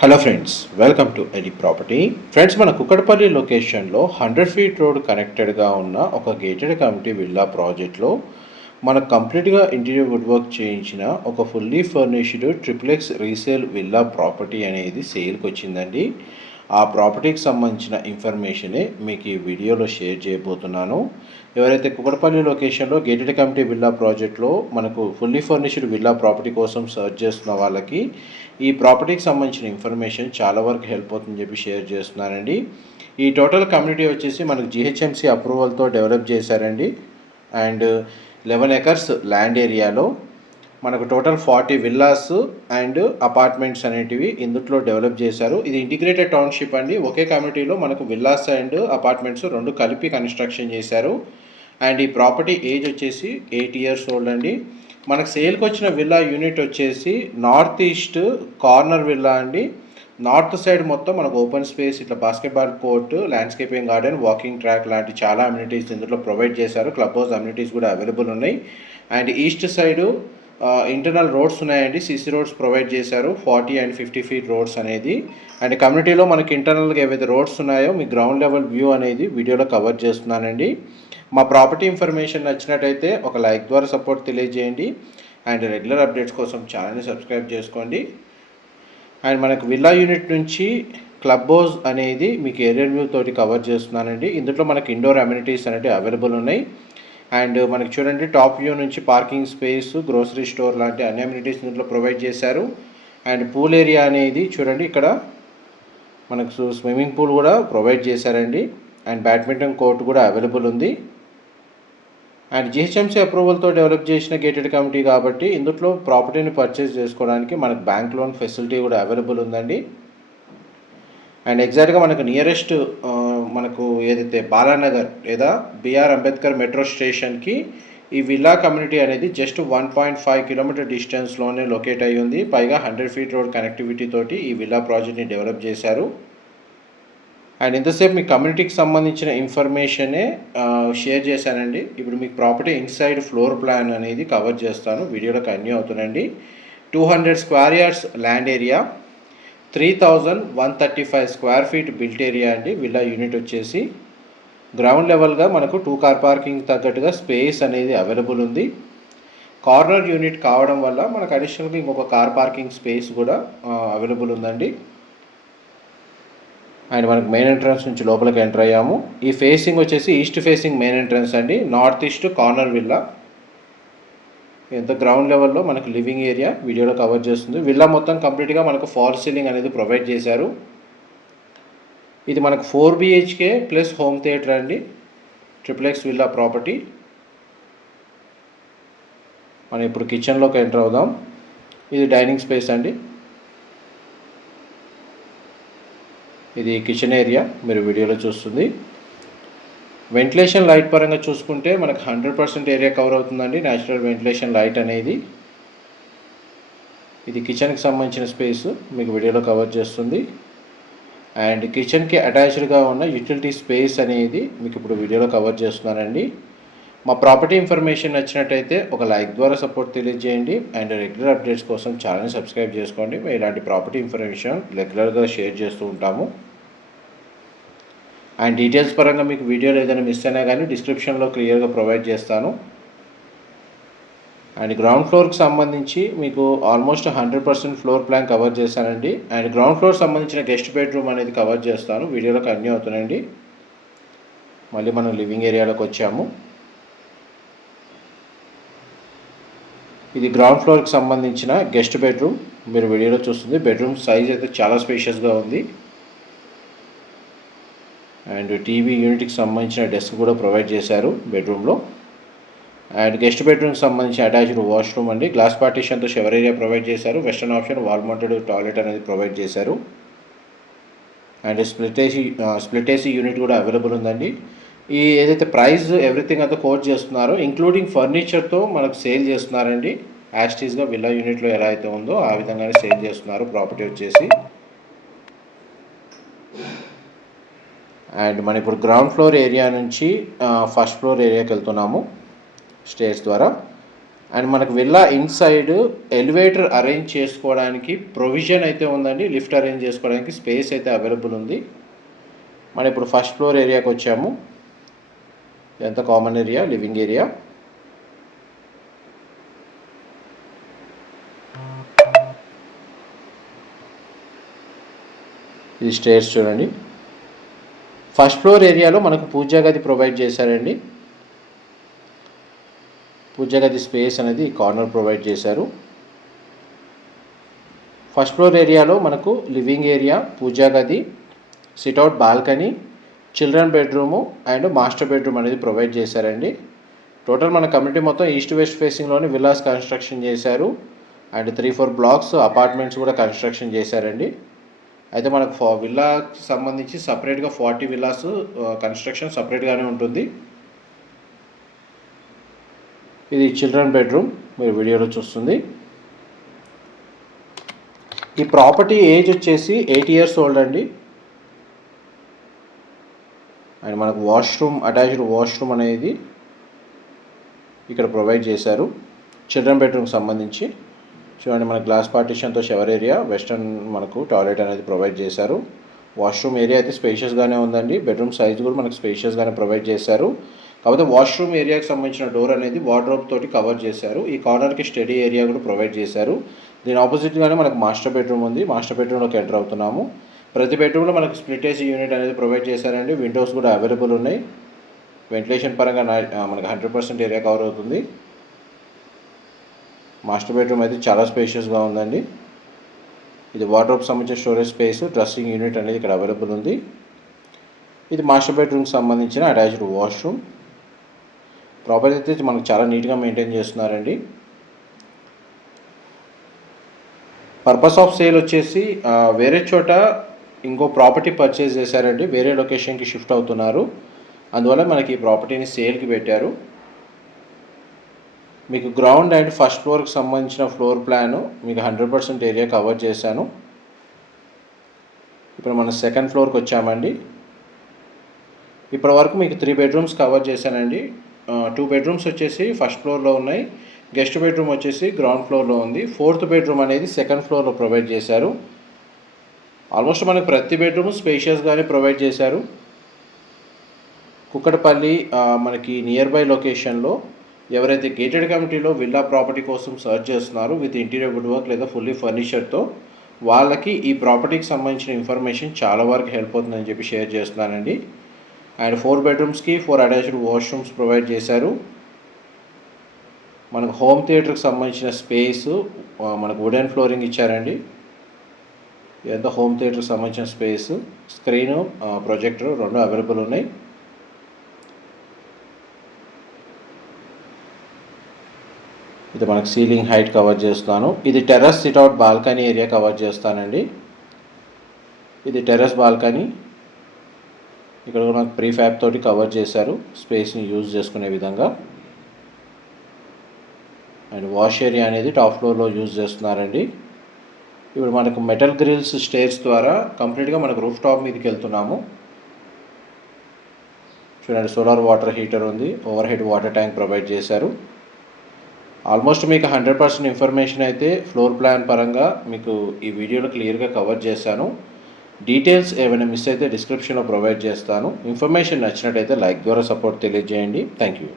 Hello friends welcome to AD property friends మన కుక్కడపల్లి లొకేషన్లో hundred feet road కనెక్టెడ్గా ఉన్న ఒక గేటెడ్ కమిటీ విల్లా ప్రాజెక్ట్లో మనకు కంప్లీట్గా ఇంటీరియర్ వుడ్ వర్క్ చేయించిన ఒక fully furnished triplex resale villa property అనేది సేల్కి వచ్చిందండి ఆ ప్రాపర్టీకి సంబంధించిన ఇన్ఫర్మేషనే మీకు ఈ వీడియోలో షేర్ చేయబోతున్నాను. ఎవరైతే కుకడపల్లి లొకేషన్లో గేటెడ్ కమిటీ విల్లా ప్రాజెక్ట్లో మనకు ఫుల్లీ ఫర్నిష్డ్ విల్లా ప్రాపర్టీ కోసం సర్చ్ చేస్తున్న వాళ్ళకి ఈ ప్రాపర్టీకి సంబంధించిన ఇన్ఫర్మేషన్ చాలా వరకు హెల్ప్ అవుతుందని చెప్పి షేర్ చేస్తున్నానండి. ఈ టోటల్ కమ్యూనిటీ వచ్చేసి మనకు జిహెచ్ఎంసీ అప్రూవల్తో డెవలప్ చేశారండి. అండ్ లెవెన్ ఎకర్స్ ల్యాండ్ ఏరియాలో మనకు total forty villas and apartments అనేటివి ఇందులో డెవలప్ చేశారు. ఇది ఇంటిగ్రేటెడ్ టౌన్షిప్ అండి. ఒకే కమ్యూనిటీలో మనకు విల్లాస్ అండ్ అపార్ట్మెంట్స్ రెండు కలిపి కన్స్ట్రక్షన్ చేశారు. అండ్ ఈ ప్రాపర్టీ ఏజ్ వచ్చేసి ఎయిట్ ఇయర్స్ ఓల్డ్ అండి. మనకు సేల్కి వచ్చిన విల్లా యూనిట్ వచ్చేసి నార్త్ ఈస్ట్ కార్నర్ విల్లా అండి. నార్త్ సైడ్ మొత్తం మనకు ఓపెన్ స్పేస్ ఇట్లా basketball court landscaping garden walking track లాంటి చాలా అమ్యూనిటీస్ ఇందులో ప్రొవైడ్ చేశారు. క్లబ్ హౌస్ అమ్యూనిటీస్ కూడా అవైలబుల్ ఉన్నాయి. And east side internal roads ఉన్నాయండి. సీసీ రోడ్స్ ప్రొవైడ్ చేశారు. Forty and fifty feet roads అనేది. అండ్ కమ్యూనిటీలో మనకి ఇంటర్నల్గా ఏవైతే రోడ్స్ ఉన్నాయో మీ గ్రౌండ్ లెవెల్ వ్యూ అనేది వీడియోలో కవర్ చేస్తున్నానండి. మా ప్రాపర్టీ ఇన్ఫర్మేషన్ నచ్చినట్టయితే ఒక లైక్ ద్వారా సపోర్ట్ తెలియజేయండి. అండ్ రెగ్యులర్ అప్డేట్స్ కోసం ఛానల్ని సబ్స్క్రైబ్ చేసుకోండి. అండ్ మనకు విల్లా యూనిట్ నుంచి క్లబ్ హౌస్ అనేది మీకు ఏరియర్ వ్యూ తోటి కవర్ చేస్తున్నానండి. ఇందులో మనకి ఇండోర్ అమ్యూనిటీస్ అనేవి అవైలబుల్ ఉన్నాయి. అండ్ మనకి చూడండి టాప్ వ్యూ నుంచి పార్కింగ్ స్పేస్ గ్రోసరీ స్టోర్ లాంటి అన్ని అమ్యూనిటీస్ ఇందులో ప్రొవైడ్ చేశారు. అండ్ పూల్ ఏరియా అనేది చూడండి ఇక్కడ మనకు స్విమ్మింగ్ పూల్ కూడా ప్రొవైడ్ చేశారండి. అండ్ బ్యాడ్మింటన్ కోర్ట్ కూడా అవైలబుల్ ఉంది. అండ్ జిహెచ్ఎంసీ అప్రూవల్తో డెవలప్ చేసిన గేటెడ్ కమిటీ కాబట్టి ఇందులో ప్రాపర్టీని పర్చేస్ చేసుకోవడానికి మనకు బ్యాంక్ లోన్ ఫెసిలిటీ కూడా అవైలబుల్ ఉందండి. అండ్ ఎగ్జాక్ట్గా మనకు నియరెస్ట్ మనకు ఏదైతే బాలానగర్ లేదా బిఆర్ అంబేద్కర్ మెట్రో స్టేషన్కి ఈ విల్లా కమ్యూనిటీ అనేది just one point five kilometre డిస్టెన్స్లోనే locate అయి ఉంది. పైగా హండ్రెడ్ ఫీట్ రోడ్ కనెక్టివిటీ తోటి ఈ విల్లా ప్రాజెక్ట్ని డెవలప్ చేశారు. అండ్ ఇంతసేపు మీ కమ్యూనిటీకి సంబంధించిన ఇన్ఫర్మేషనే షేర్ చేశానండి. ఇప్పుడు మీకు ప్రాపర్టీ ఇన్సైడ్ ఫ్లోర్ ప్లాన్ అనేది కవర్ చేస్తాను. వీడియోలో కన్యూ అవుతుందండి two hundred square yards land area. Three thousand one thirty five square feet built area అండి. విల్లా యూనిట్ వచ్చేసి గ్రౌండ్ లెవెల్గా మనకు టూ కార్ పార్కింగ్ తగ్గట్టుగా స్పేస్ అనేది అవైలబుల్ ఉంది. కార్నర్ యూనిట్ కావడం వల్ల మనకు అడిషనల్గా ఇంకొక కార్ పార్కింగ్ స్పేస్ కూడా అవైలబుల్ ఉందండి. అండ్ మనకు మెయిన్ ఎంట్రన్స్ నుంచి లోపలికి ఎంటర్ అయ్యాము. ఈ ఫేసింగ్ వచ్చేసి ఈస్ట్ ఫేసింగ్ మెయిన్ ఎంట్రన్స్ అండి. North east corner villa. ఎంత గ్రౌండ్ లెవెల్లో మనకు లివింగ్ ఏరియా వీడియోలో కవర్ చేస్తుంది. విల్లా మొత్తం కంప్లీట్గా మనకు ఫాల్ సీలింగ్ అనేది ప్రొవైడ్ చేశారు. ఇది మనకు four BHK plus home theatre అండి. ట్రిప్లెక్స్ విల్లా ప్రాపర్టీ మనం ఇప్పుడు కిచెన్లోకి ఎంటర్ అవుదాం. ఇది డైనింగ్ స్పేస్ అండి. ఇది కిచెన్ ఏరియా మీరు వీడియోలో చూస్తుంది. వెంటిలేషన్ లైట్ పరంగా చూసుకుంటే మనకు హండ్రెడ్ పర్సెంట్ ఏరియా కవర్ అవుతుందండి. న్యాచురల్ వెంటిలేషన్ లైట్ అనేది. ఇది కిచెన్కి సంబంధించిన స్పేస్. మీకు వీడియోలో కవర్ చేస్తుంది. అండ్ కిచెన్కి అటాచ్డ్గా ఉన్న యూటిలిటీ స్పేస్ అనేది మీకు ఇప్పుడు వీడియోలో కవర్ చేస్తున్నానండి. మా ప్రాపర్టీ ఇన్ఫర్మేషన్ నచ్చినట్టయితే ఒక లైక్ ద్వారా సపోర్ట్ తెలియజేయండి. అండ్ రెగ్యులర్ అప్డేట్స్ కోసం ఛానల్ని సబ్స్క్రైబ్ చేసుకోండి. మేము ఇలాంటి ప్రాపర్టీ ఇన్ఫర్మేషన్ రెగ్యులర్గా షేర్ చేస్తూ ఉంటాము. అండ్ డీటెయిల్స్ పరంగా మీకు వీడియోలో ఏదైనా మిస్ అయినా కానీ డిస్క్రిప్షన్లో క్లియర్గా ప్రొవైడ్ చేస్తాను. అండ్ గ్రౌండ్ ఫ్లోర్కి సంబంధించి మీకు almost hundred percent floor plan cover చేస్తానండి అండ్ గ్రౌండ్ ఫ్లోర్ సంబంధించిన గెస్ట్ బెడ్రూమ్ అనేది కవర్ చేస్తాను. వీడియోలో కన్యూ అవుతున్నాయండి. మళ్ళీ మనం లివింగ్ ఏరియాలోకి వచ్చాము. ఇది గ్రౌండ్ ఫ్లోర్కి సంబంధించిన గెస్ట్ బెడ్రూమ్. మీరు వీడియోలో చూస్తుంది బెడ్రూమ్ సైజ్ అయితే చాలా స్పేషియస్గా ఉంది. అండ్ టీవీ యూనిట్కి సంబంధించిన డెస్క్ కూడా ప్రొవైడ్ చేశారు బెడ్రూమ్లో. అండ్ గెస్ట్ బెడ్రూమ్కి సంబంధించిన అటాచ్డ్ వాష్రూమ్ అండి. గ్లాస్ పార్టీషన్తో షవర్ ఏరియా ప్రొవైడ్ చేశారు. Western option wall mounted toilet అనేది ప్రొవైడ్ చేశారు. And split AC split AC unit కూడా అవైలబుల్ ఉందండి. ఈ ఏదైతే ప్రైస్ ఎవ్రీథింగ్ అంతా కోట్ చేస్తున్నారో ఇంక్లూడింగ్ ఫర్నిచర్తో మనకు సేల్ చేస్తున్నారండి. యాస్టీస్గా విల్లా యూనిట్లో ఎలా అయితే ఉందో ఆ విధంగానే సేల్ చేస్తున్నారు ప్రాపర్టీ వచ్చేసి. అండ్ మనం ఇప్పుడు గ్రౌండ్ ఫ్లోర్ ఏరియా నుంచి ఫస్ట్ ఫ్లోర్ ఏరియాకి వెళ్తున్నాము స్టేర్స్ ద్వారా. అండ్ మనకు విల్లా ఇన్సైడ్ ఎలివేటర్ అరేంజ్ చేసుకోవడానికి ప్రొవిజన్ అయితే ఉందండి లిఫ్ట్ అరేంజ్ చేసుకోవడానికి స్పేస్ అయితే అవైలబుల్ ఉంది. మనం ఇప్పుడు ఫస్ట్ ఫ్లోర్ ఏరియాకి వచ్చాము. ఎంత కామన్ ఏరియా లివింగ్ ఏరియా. ఇది స్టేర్స్ చూడండి. ఫస్ట్ ఫ్లోర్ ఏరియాలో మనకు పూజా గది ప్రొవైడ్ చేశారండి. పూజా గది స్పేస్ అనేది కార్నర్ ప్రొవైడ్ చేశారు. ఫస్ట్ ఫ్లోర్ ఏరియాలో మనకు లివింగ్ ఏరియా పూజా గది sit out balcony children bedroom and master bedroom అనేది ప్రొవైడ్ చేశారండి. టోటల్ మన కమ్యూనిటీ మొత్తం ఈస్ట్ వెస్ట్ ఫేసింగ్లోని విల్లాస్ కన్స్ట్రక్షన్ చేశారు. And three four blocks apartments కూడా కన్స్ట్రక్షన్ చేశారండి. అయితే మనకు ఫా విల్లాకి సంబంధించి సపరేట్గా ఫార్టీ విల్లాస్ కన్స్ట్రక్షన్ సపరేట్గానే ఉంటుంది. ఇది చిల్డ్రన్ బెడ్రూమ్ మీరు వీడియోలో చూస్తుంది. ఈ ప్రాపర్టీ ఏజ్ వచ్చేసి ఎయిట్ ఇయర్స్ ఓల్డ్ అండి. అండ్ మనకు వాష్రూమ్ అటాచ్డ్ వాష్రూమ్ అనేది ఇక్కడ ప్రొవైడ్ చేశారు. చిల్డ్రన్ బెడ్రూమ్కి సంబంధించి. చూడండి మన గ్లాస్ పార్టిషన్తో షవర్ ఏరియా వెస్టర్న్ మనకు టాయిలెట్ అనేది ప్రొవైడ్ చేశారు. వాష్రూమ్ ఏరియా అయితే స్పేషియస్గానే ఉందండి. బెడ్రూమ్ సైజ్ కూడా మనకు స్పేషియస్గానే ప్రొవైడ్ చేశారు. కాకపోతే వాష్రూమ్ ఏరియాకి సంబంధించిన డోర్ అనేది వార్డ్రోబ్ తోటి కవర్ చేశారు. ఈ కార్నర్కి స్టడీ ఏరియా కూడా ప్రొవైడ్ చేశారు. దీని ఆపోజిట్గానే మనకు మాస్టర్ బెడ్రూమ్ ఉంది. మాస్టర్ బెడ్రూమ్లోకి ఎంటర్ అవుతున్నాము. ప్రతి బెడ్రూమ్లో మనకు స్ప్లిట్ ఏసీ యూనిట్ అనేది ప్రొవైడ్ చేశారండి. విండోస్ కూడా అవైలబుల్ ఉన్నాయి. వెంటిలేషన్ పరంగా మనకు హండ్రెడ్ పర్సెంట్ ఏరియా కవర్ అవుతుంది. మాస్టర్ బెడ్రూమ్ అయితే చాలా స్పేషియస్గా ఉందండి. ఇది వార్డ్రోబ్ సంబంధించిన స్టోరేజ్ స్పేస్ డ్రెస్సింగ్ యూనిట్ అనేది ఇక్కడ అవైలబుల్ ఉంది. ఇది మాస్టర్ బెడ్రూమ్కి సంబంధించిన అటాచ్డ్ వాష్రూమ్ ప్రాపర్టీ అయితే మనకు చాలా నీట్గా మెయింటైన్ చేస్తున్నారండి. పర్పస్ ఆఫ్ సేల్ వచ్చేసి వేరే చోట ఇంకో ప్రాపర్టీ పర్చేస్ చేశారండి. వేరే లొకేషన్కి షిఫ్ట్ అవుతున్నారు. అందువల్ల మనకి ఈ ప్రాపర్టీని సేల్కి పెట్టారు. మీకు గ్రౌండ్ అండ్ ఫస్ట్ ఫ్లోర్కి సంబంధించిన ఫ్లోర్ ప్లాను మీకు హండ్రెడ్ పర్సెంట్ ఏరియా కవర్ చేశాను. ఇప్పుడు మనం సెకండ్ ఫ్లోర్కి వచ్చామండి. ఇప్పటి వరకు మీకు త్రీ బెడ్రూమ్స్ కవర్ చేశానండి. టూ బెడ్రూమ్స్ వచ్చేసి ఫస్ట్ ఫ్లోర్లో ఉన్నాయి. గెస్ట్ బెడ్రూమ్ వచ్చేసి గ్రౌండ్ ఫ్లోర్లో ఉంది. ఫోర్త్ బెడ్రూమ్ అనేది సెకండ్ ఫ్లోర్లో ప్రొవైడ్ చేశారు. ఆల్మోస్ట్ మనకు ప్రతి బెడ్రూమ్ స్పేషియస్గానే ప్రొవైడ్ చేశారు. కుక్కడపల్లి మనకి నియర్ బై లొకేషన్లో ఎవరైతే గేటెడ్ కమిటీలో విల్లా ప్రాపర్టీ కోసం సర్చ్ చేస్తున్నారో విత్ ఇంటీరియర్ వుడ్ వర్క్ లేదా ఫుల్లీ ఫర్నిచర్తో వాళ్ళకి ఈ ప్రాపర్టీకి సంబంధించిన ఇన్ఫర్మేషన్ చాలా వరకు హెల్ప్ అవుతుందని చెప్పి షేర్ చేస్తున్నానండి. అండ్ ఫోర్ బెడ్రూమ్స్కి ఫోర్ అటాచ్డ్ వాష్రూమ్స్ ప్రొవైడ్ చేశారు. మనకు హోమ్ థియేటర్కి సంబంధించిన స్పేస్ మనకు వుడెన్ ఫ్లోరింగ్ ఇచ్చారండి. ఇదంతా హోమ్ థియేటర్కి సంబంధించిన స్పేస్ స్క్రీను ప్రొజెక్టర్ రెండు అవైలబుల్ ఉన్నాయి. ఇది మనకు సీలింగ్ హైట్ కవర్ చేస్తాను. ఇది terrace sit out balcony area cover చేస్తానండి. ఇది టెర్రస్ బాల్కనీ ఇక్కడ కూడా మనకు ప్రీ ఫ్యాబ్ తోటి కవర్ చేశారు. స్పేస్ని యూజ్ చేసుకునే విధంగా. అండ్ వాష్ ఏరియా అనేది టాప్ ఫ్లోర్లో యూజ్ చేస్తున్నారండి. ఇప్పుడు మనకు మెటల్ గ్రిల్స్ స్టేర్స్ ద్వారా కంప్లీట్గా మనకు రూఫ్ టాప్ మీదకి వెళ్తున్నాము. చూడండి సోలార్ వాటర్ హీటర్ ఉంది. Over head water tank provide చేశారు. ఆల్మోస్ట్ మీకు హండ్రెడ్ పర్సెంట్ ఇన్ఫర్మేషన్ అయితే ఫ్లోర్ ప్లాన్ పరంగా మీకు ఈ వీడియోలో క్లియర్గా కవర్ చేశాను. డీటెయిల్స్ ఏమైనా మిస్ అయితే డిస్క్రిప్షన్లో ప్రొవైడ్ చేస్తాను. ఇన్ఫర్మేషన్ నచ్చినట్టయితే లైక్ ద్వారా సపోర్ట్ తెలియజేయండి. Thank you.